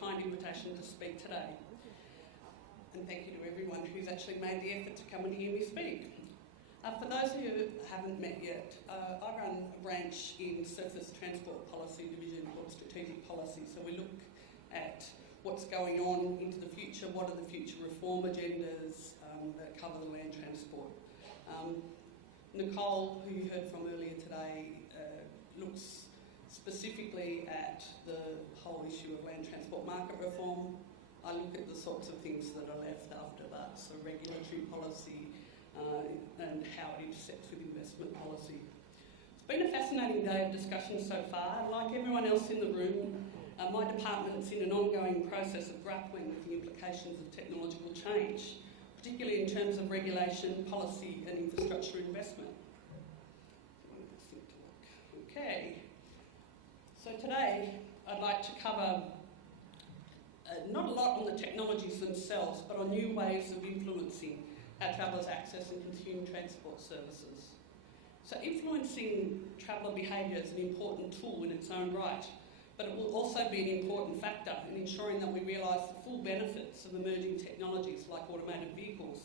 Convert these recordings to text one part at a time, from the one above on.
kind invitation to speak today. And thank you to everyone who's actually made the effort to come and hear me speak. For those who haven't met yet, I run a branch in Surface Transport Policy Division called Strategic Policy. So we look at what's going on into the future, what are the future reform agendas that cover the land transport. Nicole, who you heard from earlier today, looks specifically at the whole issue of land transport market reform. I look at the sorts of things that are left after that, so regulatory policy and how it intersects with investment policy. It's been a fascinating day of discussion so far. Like everyone else in the room, my department's in an ongoing process of grappling with the implications of technological change, particularly in terms of regulation, policy and infrastructure investment. Okay, so today I'd like to cover not a lot on the technologies themselves, but on new ways of influencing how travellers access and consume transport services. So influencing traveller behaviour is an important tool in its own right, but it will also be an important factor in ensuring that we realise the full benefits of emerging technologies like automated vehicles.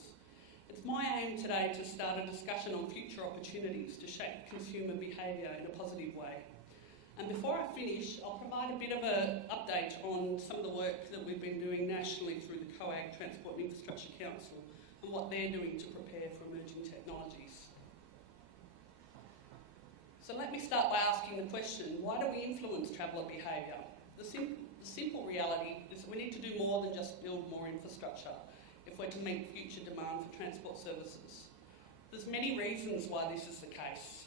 It's my aim today to start a discussion on future opportunities to shape consumer behaviour in a positive way. And before I finish, I'll provide a bit of an update on some of the work that we've been doing nationally through the COAG Transport and Infrastructure Council and what they're doing to prepare for emerging technologies. So let me start by asking the question, why do we influence traveller behaviour? The simple reality is that we need to do more than just build more infrastructure if we're to meet future demand for transport services. There's many reasons why this is the case.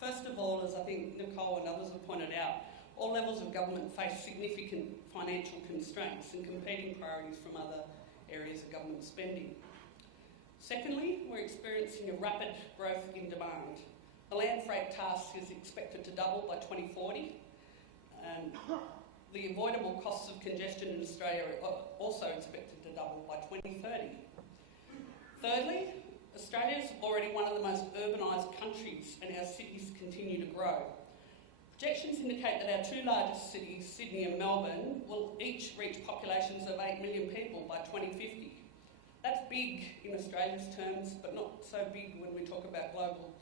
First of all, as I think Nicole and others have pointed out, all levels of government face significant financial constraints and competing priorities from other areas of government spending. Secondly, we're experiencing a rapid growth in demand. The land freight task is expected to double by 2040. The avoidable costs of congestion in Australia are also expected to double by 2030. Thirdly, Australia is already one of the most urbanised countries and our cities continue to grow. Projections indicate that our two largest cities, Sydney and Melbourne, will each reach populations of 8 million people by 2050. That's big in Australia's terms, but not so big when we talk about global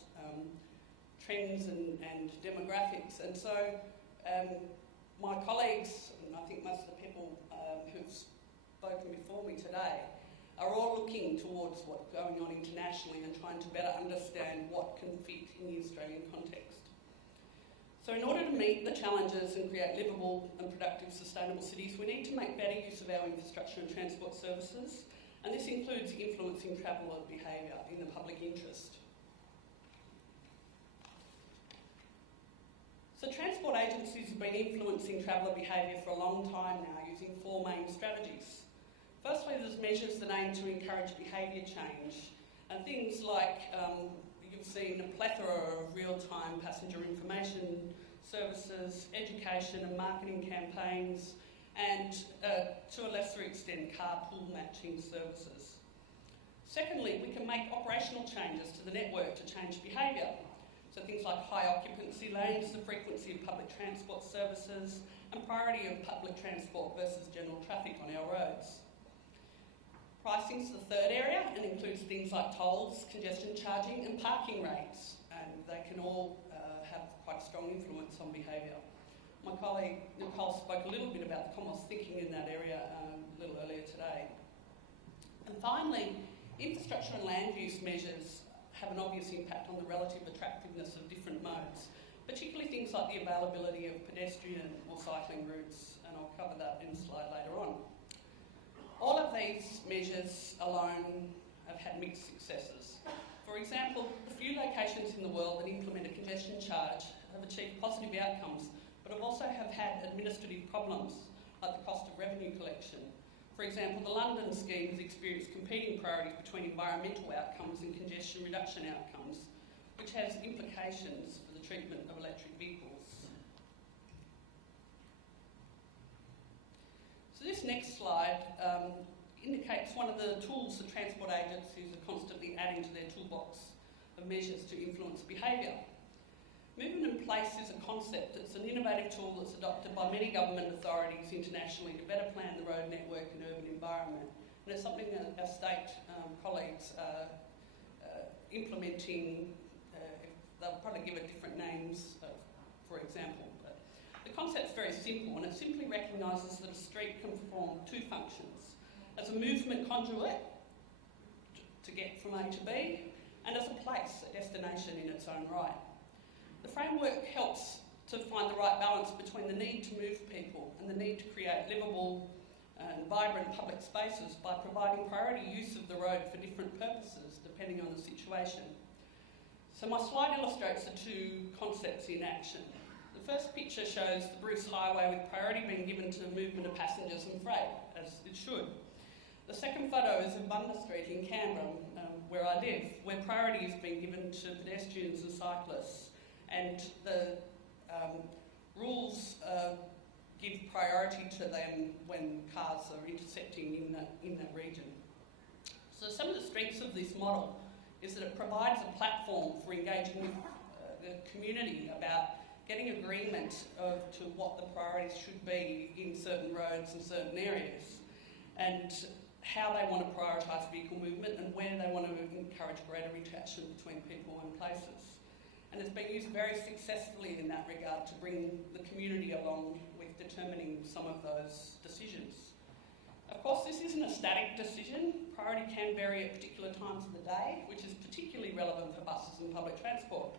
trends and demographics. And so my colleagues, and I think most of the people who've spoken before me today, are all looking towards what's going on internationally and trying to better understand what can fit in the Australian context. So in order to meet the challenges and create livable and productive sustainable cities, we need to make better use of our infrastructure and transport services, and this includes influencing traveller behaviour in the public interest. So transport agencies have been influencing traveller behaviour for a long time now using four main strategies. Firstly, there's measures that aim to encourage behaviour change, and things like you've seen a plethora of real-time passenger information services, education and marketing campaigns, and to a lesser extent, carpool matching services. Secondly, we can make operational changes to the network to change behaviour. So things like high occupancy lanes, the frequency of public transport services, and priority of public transport versus general traffic on our roads. Pricing is the third area and includes things like tolls, congestion charging and parking rates, and they can all have quite a strong influence on behaviour. My colleague Nicole spoke a little bit about the Commonwealth's thinking in that area a little earlier today. And finally, infrastructure and land use measures have an obvious impact on the relative attractiveness of different modes, particularly things like the availability of pedestrian or cycling routes, and I'll cover that in a slide later on. All of these measures alone have had mixed successes. For example, the few locations in the world that implement a congestion charge have achieved positive outcomes, but have also had administrative problems, like the cost of revenue collection. For example, the London scheme has experienced competing priorities between environmental outcomes and congestion reduction outcomes, which has implications for the treatment of electric vehicles. So this next slide indicates one of the tools that transport agencies are constantly adding to their toolbox of measures to influence behaviour. Movement in place is a concept. It's an innovative tool that's adopted by many government authorities internationally to better plan the road network and urban environment. And it's something that our state colleagues are implementing. They'll probably give it different names, for example. But the concept's very simple, and it simply recognises that a street can perform two functions: as a movement conduit to get from A to B, and as a place, a destination in its own right. The framework helps to find the right balance between the need to move people and the need to create livable and vibrant public spaces by providing priority use of the road for different purposes depending on the situation. So my slide illustrates the two concepts in action. The first picture shows the Bruce Highway with priority being given to movement of passengers and freight, as it should. The second photo is of Bunga Street in Canberra, where I live, where priority is being given to pedestrians and cyclists. And the rules give priority to them when cars are intersecting in that region. So some of the strengths of this model is that it provides a platform for engaging with the community about getting agreement to what the priorities should be in certain roads and certain areas, and how they want to prioritise vehicle movement and where they want to encourage greater interaction between people and places. And it's been used very successfully in that regard to bring the community along with determining some of those decisions. Of course, this isn't a static decision. Priority can vary at particular times of the day, which is particularly relevant for buses and public transport.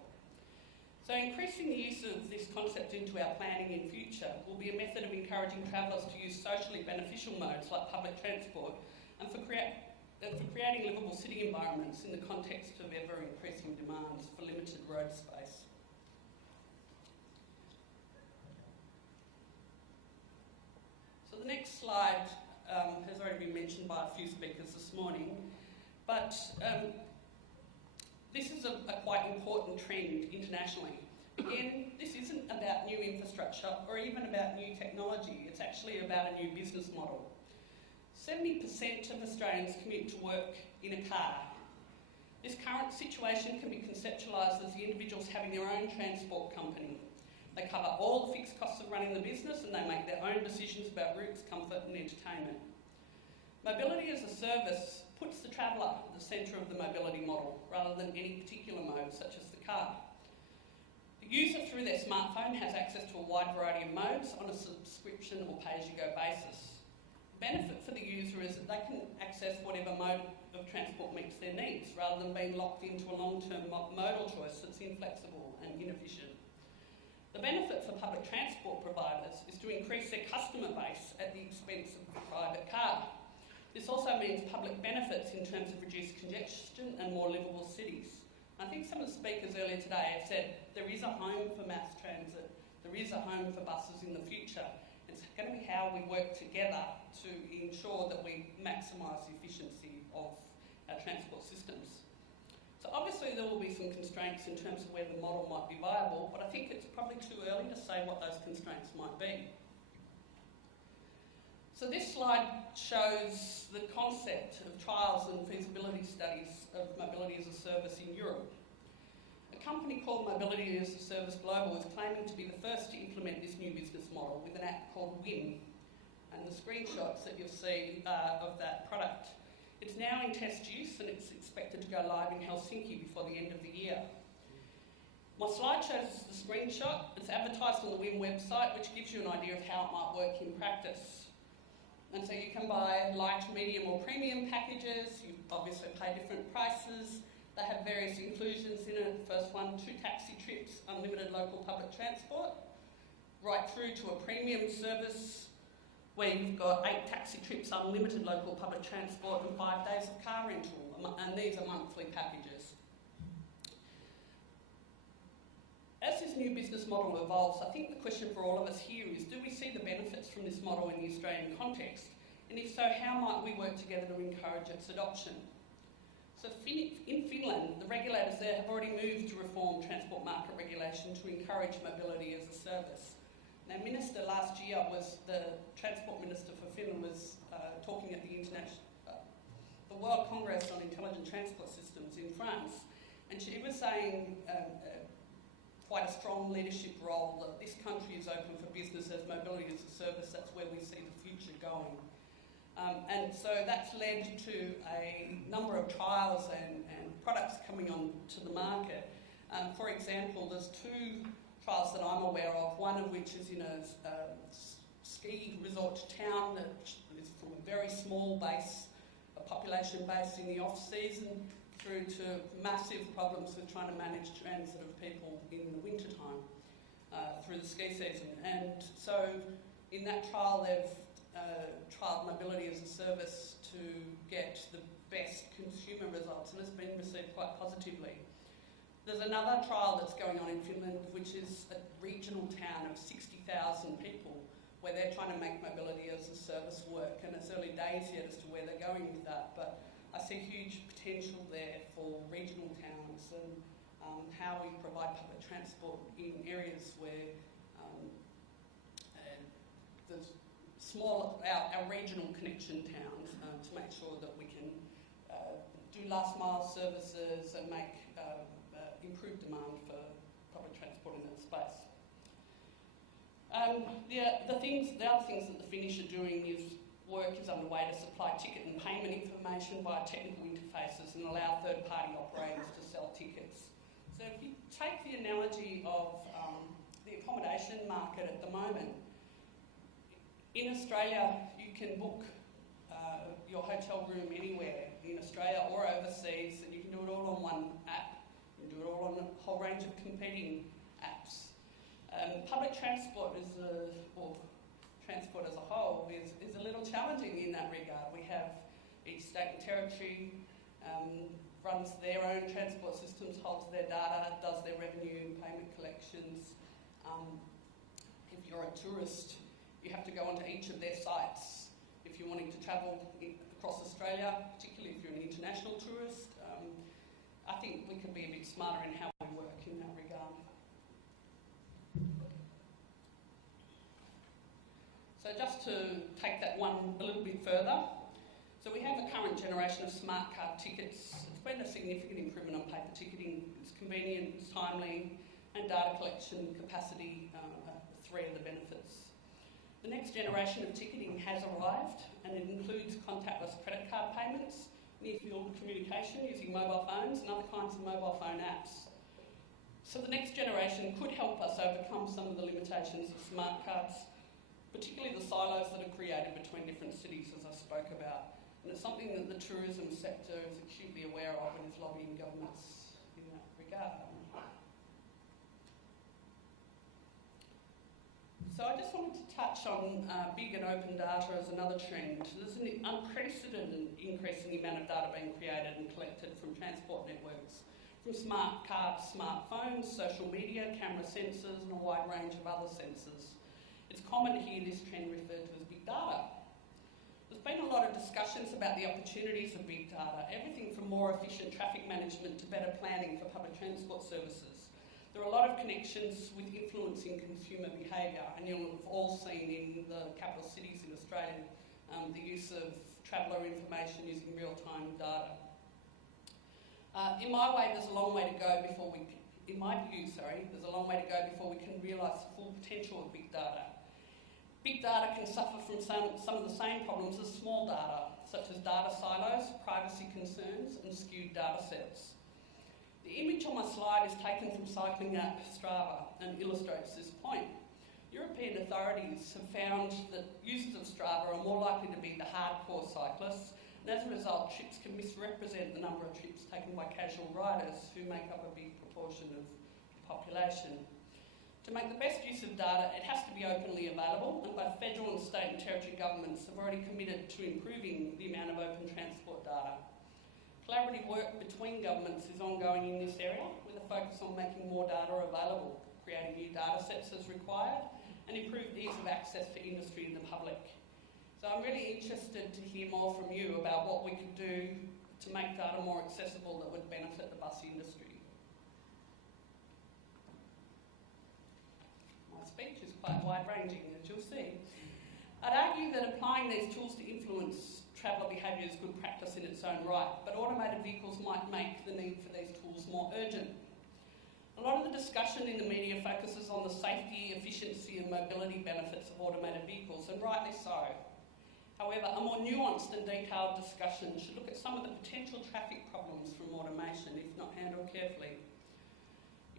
So increasing the use of this concept into our planning in future will be a method of encouraging travellers to use socially beneficial modes like public transport and for creating livable city environments in the context of ever-increasing demands for limited road space. So the next slide has already been mentioned by a few speakers this morning, but this is a quite important trend internationally. Again, this isn't about new infrastructure or even about new technology. It's actually about a new business model. 70% of Australians commute to work in a car. This current situation can be conceptualised as the individuals having their own transport company. They cover all the fixed costs of running the business and they make their own decisions about routes, comfort and entertainment. Mobility as a service puts the traveller at the centre of the mobility model rather than any particular mode such as the car. The user through their smartphone has access to a wide variety of modes on a subscription or pay-as-you-go basis. The benefit for the user is that they can access whatever mode of transport meets their needs rather than being locked into a long-term modal choice that's inflexible and inefficient. The benefit for public transport providers is to increase their customer base at the expense of the private car. This also means public benefits in terms of reduced congestion and more livable cities. I think some of the speakers earlier today have said there is a home for mass transit, there is a home for buses in the future. It's going to be how we work together to ensure that we maximise the efficiency of our transport systems. So obviously there will be some constraints in terms of where the model might be viable, but I think it's probably too early to say what those constraints might be. So this slide shows the concept of trials and feasibility studies of mobility as a service in Europe. A company called Mobility as a Service Global is claiming to be the first to implement this new business model with an app called whim. And the screenshots that you'll see of that product. It's now in test use and it's expected to go live in Helsinki before the end of the year. My slide shows the screenshot. It's advertised on the whim website, which gives you an idea of how it might work in practice. And so you can buy light, medium or premium packages. You obviously pay different prices. They have various inclusions in it. The first one, 2 taxi trips, unlimited local public transport, right through to a premium service where you've got 8 taxi trips, unlimited local public transport and 5 days of car rental, and these are monthly packages. As this new business model evolves, I think the question for all of us here is, do we see the benefits from this model in the Australian context? And if so, how might we work together to encourage its adoption? So in Finland, the regulators there have already moved to reform transport market regulation to encourage mobility as a service. Now, the Transport Minister for Finland was talking at the World Congress on Intelligent Transport Systems in France, and she was saying quite a strong leadership role, that this country is open for business as mobility as a service. That's where we see the future going. And so that's led to a number of trials and products coming on to the market. For example, there's two trials that I'm aware of, one of which is in a ski resort town that is from a very small base, a population base in the off-season, through to massive problems with trying to manage transit of people in the winter time through the ski season. And so in that trial they've trialled mobility as a service to get the best consumer results, and it's been received quite positively. There's another trial that's going on in Finland, which is a regional town of 60,000 people, where they're trying to make mobility as a service work, and it's early days yet as to where they're going with that, but I see huge potential there for regional towns and how we provide public transport in areas where there's our regional connection towns, to make sure that we can do last mile services and make improved demand for public transport in that space. The other things that the Finnish are doing is work is underway to supply ticket and payment information via technical interfaces and allow third-party operators to sell tickets. So if you take the analogy of the accommodation market at the moment, in Australia you can book your hotel room anywhere in Australia or overseas, and you can do it all on one app. You can do it all on a whole range of competing apps. Public transport transport as a whole is a little challenging in that regard. We have each state and territory runs their own transport systems, holds their data, does their revenue and payment collections. If you're a tourist, you have to go onto each of their sites. If you're wanting to travel across Australia, particularly if you're an international tourist, I think we can be a bit smarter in how we work in that regard. So just to take that one a little bit further, so we have a current generation of smart card tickets. It's been a significant improvement on paper ticketing. It's convenient, it's timely, and data collection capacity are three of the benefits. The next generation of ticketing has arrived, and it includes contactless credit card payments, near-field communication using mobile phones and other kinds of mobile phone apps. So the next generation could help us overcome some of the limitations of smart cards, particularly the silos that are created between different cities, as I spoke about. And it's something that the tourism sector is acutely aware of and is lobbying governments in that regard. So I just wanted to touch on big and open data as another trend. There's an unprecedented increase in the amount of data being created and collected from transport networks, from smart cards, smartphones, social media, camera sensors, and a wide range of other sensors. It's common to hear this trend referred to as big data. There's been a lot of discussions about the opportunities of big data, everything from more efficient traffic management to better planning for public transport services. There are a lot of connections with influencing consumer behaviour, and you'll have all seen in the capital cities in Australia the use of traveller information using real-time data. In my way, there's a long way to go before we can realise the full potential of big data. Big data can suffer from some of the same problems as small data, such as data silos, privacy concerns, and skewed data sets. The image on my slide is taken from cycling app Strava and illustrates this point. European authorities have found that users of Strava are more likely to be the hardcore cyclists, and as a result, trips can misrepresent the number of trips taken by casual riders who make up a big proportion of the population. To make the best use of data, it has to be openly available, and both federal and state and territory governments have already committed to improving the amount of open transport data. Collaborative work between governments is ongoing in this area, with a focus on making more data available, creating new data sets as required, and improved ease of access for industry and the public. So I'm really interested to hear more from you about what we could do to make data more accessible that would benefit the bus industry. Speech is quite wide-ranging, as you'll see. I'd argue that applying these tools to influence traveller behaviour is good practice in its own right, but automated vehicles might make the need for these tools more urgent. A lot of the discussion in the media focuses on the safety, efficiency and mobility benefits of automated vehicles, and rightly so. However, a more nuanced and detailed discussion should look at some of the potential traffic problems from automation if not handled carefully.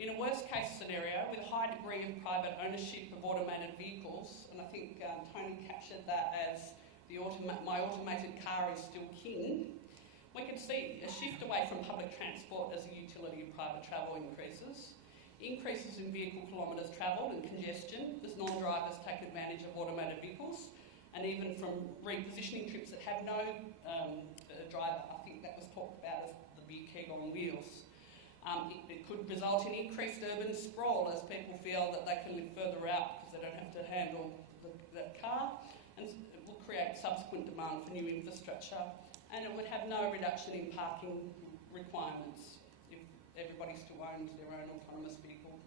In a worst case scenario, with a high degree of private ownership of automated vehicles, and I think Tony captured that as my automated car is still king, we can see a shift away from public transport as the utility of private travel increases in vehicle kilometres travelled and congestion as non-drivers take advantage of automated vehicles, and even from repositioning trips that have no driver. I think that was talked about as the big keg on wheels. It could result in increased urban sprawl as people feel that they can live further out because they don't have to handle that car, and it will create subsequent demand for new infrastructure. And it would have no reduction in parking requirements if everybody still owns their own autonomous vehicle.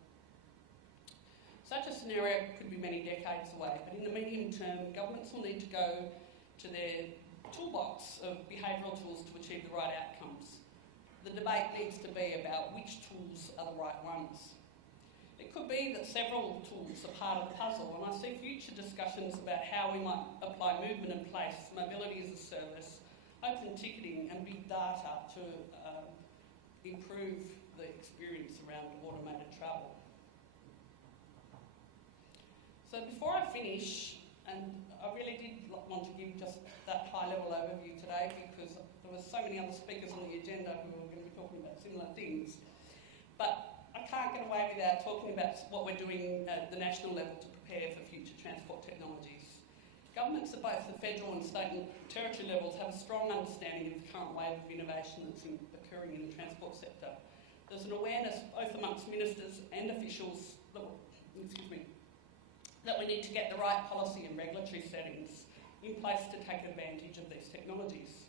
Such a scenario could be many decades away, but in the medium term, governments will need to go to their toolbox of behavioural tools to achieve the right outcomes. The debate needs to be about which tools are the right ones. It could be that several tools are part of the puzzle, and I see future discussions about how we might apply movement in place, mobility as a service, open ticketing and big data to improve the experience around automated travel. So before I finish, and I really did want to give just that high-level overview today because there were so many other speakers on the agenda who were going to be talking about similar things, but I can't get away without talking about what we're doing at the national level to prepare for future transport technologies. Governments at both the federal and state and territory levels have a strong understanding of the current wave of innovation that's occurring in the transport sector. There's an awareness both amongst ministers and officials that we need to get the right policy and regulatory settings in place to take advantage of these technologies.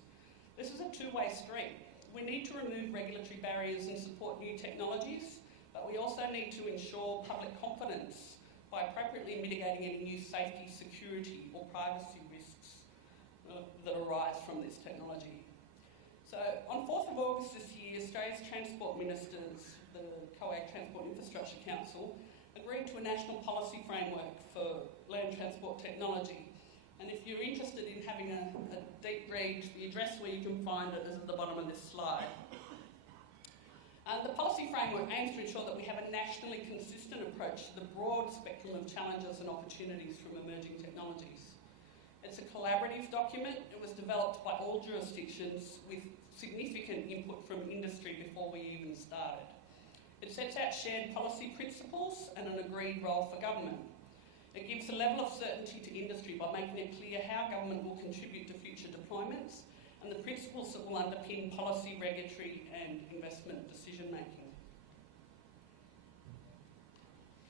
This is a two-way street. We need to remove regulatory barriers and support new technologies, but we also need to ensure public confidence by appropriately mitigating any new safety, security or privacy risks that arise from this technology. So on 4th of August this year, Australia's transport ministers, the COAG Transport Infrastructure Council, agreed to a national policy framework for land transport technology. And if you're interested in having a deep read, the address where you can find it is at the bottom of this slide. The policy framework aims to ensure that we have a nationally consistent approach to the broad spectrum of challenges and opportunities from emerging technologies. It's a collaborative document. It was developed by all jurisdictions with significant input from industry before we even started. It sets out shared policy principles and an agreed role for government. It gives a level of certainty to industry by making it clear how government will contribute to future deployments and the principles that will underpin policy, regulatory and investment decision-making.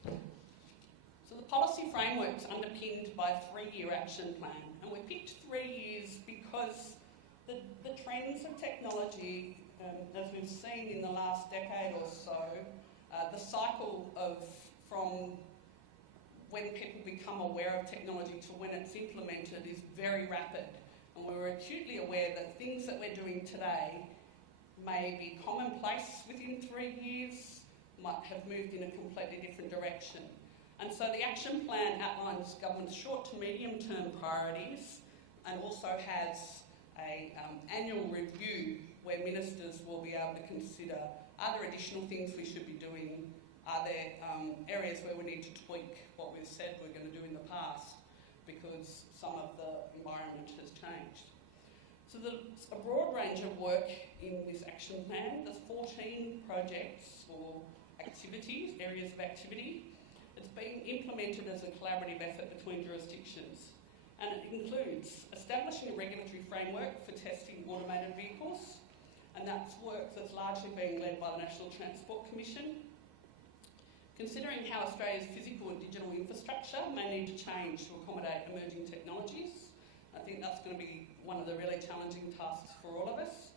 So the policy framework's underpinned by a 3-year action plan, and we picked 3 years because the trends of technology, as we've seen in the last decade or so, the cycle from when people become aware of technology to when it's implemented is very rapid. And we're acutely aware that things that we're doing today may be commonplace within 3 years, might have moved in a completely different direction. And so the action plan outlines government's short to medium term priorities and also has an annual review where ministers will be able to consider, are there additional things we should be doing? Are there areas where we need to tweak what we've said we're going to do in the past because some of the environment has changed? So there's a broad range of work in this action plan. There's 14 projects or activities, areas of activity. It's being implemented as a collaborative effort between jurisdictions. And it includes establishing a regulatory framework for testing automated vehicles, and that's work that's largely being led by the National Transport Commission. Considering how Australia's physical and digital infrastructure may need to change to accommodate emerging technologies, I think that's going to be one of the really challenging tasks for all of us.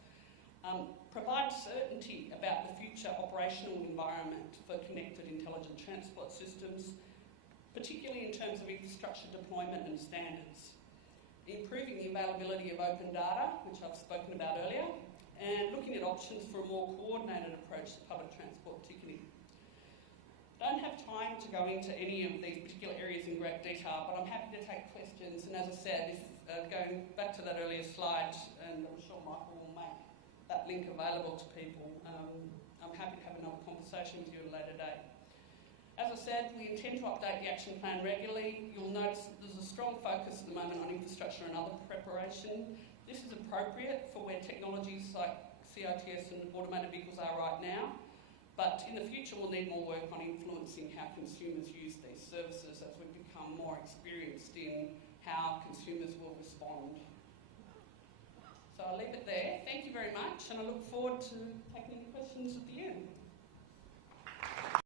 Provide certainty about the future operational environment for connected intelligent transport systems, particularly in terms of infrastructure deployment and standards. Improving the availability of open data, which I've spoken about earlier, and looking at options for a more coordinated approach to public transport ticketing. I don't have time to go into any of these particular areas in great detail, but I'm happy to take questions. And as I said, going back to that earlier slide, and I'm sure Michael will make that link available to people, I'm happy to have another conversation with you at a later date. As I said, we intend to update the action plan regularly. You'll notice that there's a strong focus at the moment on infrastructure and other preparation. This is appropriate for where technologies like CITS and automated vehicles are right now. But in the future, we'll need more work on influencing how consumers use these services as we become more experienced in how consumers will respond. So I'll leave it there. Thank you very much, and I look forward to taking any questions at the end.